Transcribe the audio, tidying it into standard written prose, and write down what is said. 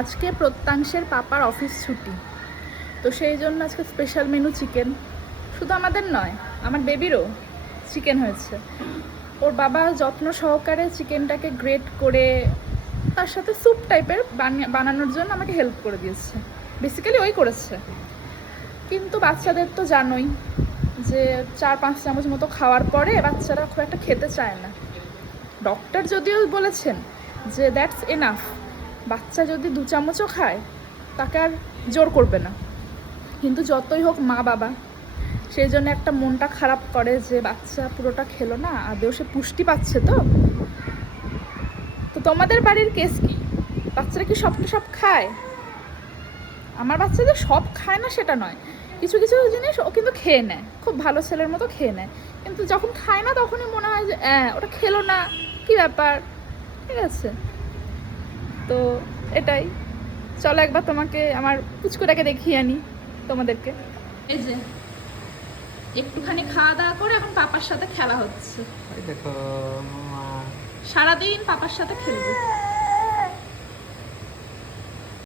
আজকে প্রত্যাংশের পাপার অফিস ছুটি, তো সেই জন্য আজকে স্পেশাল মেনু চিকেন। শুধু আমাদের নয়, আমার বেবিরও চিকেন হয়েছে। ওর বাবা যত্ন সহকারে চিকেনটাকে গ্রেট করে তার সাথে স্যুপ টাইপের বানানোর জন্য আমাকে হেল্প করে দিয়েছে। বেসিক্যালি ওই করেছে, কিন্তু বাচ্চাদের তো জানোই যে 4-5 চামচ মতো খাওয়ার পরে বাচ্চারা খুব একটা খেতে চায় না। ডক্টর যদিও বলেছেন যে দ্যাটস এনাফ, বাচ্চা যদি 2 চামচও খায় তাকে আর জোর করবে না, কিন্তু যতই হোক মা বাবা, সেই জন্য একটা মনটা খারাপ করে যে বাচ্চা পুরোটা খেলো না, আদৌ সে পুষ্টি পাচ্ছে তো। তো তোমাদের বাড়ির কেস কি? বাচ্চারা কি সব খায়? আমার বাচ্চা যে সব খায় না সেটা নয়, কিছু কিছু জিনিস ও কিন্তু খেয়ে নেয়, খুব ভালো ছেলের মতো খেয়ে নেয়, কিন্তু যখন খায় না তখনই মনে হয় যে ওটা খেলো না, কি ব্যাপার। ঠিক আছে, তো এটাই। চলো একবার তোমাকে আমার পুচকুটাকে দেখিয়ে আনি তোমাদেরকে। এই যে একটুখানি খাওয়া দাওয়া করে এখন পাপার সাথে খেলা হচ্ছে। দেখো সারাদিন পাপার সাথে খেলবে।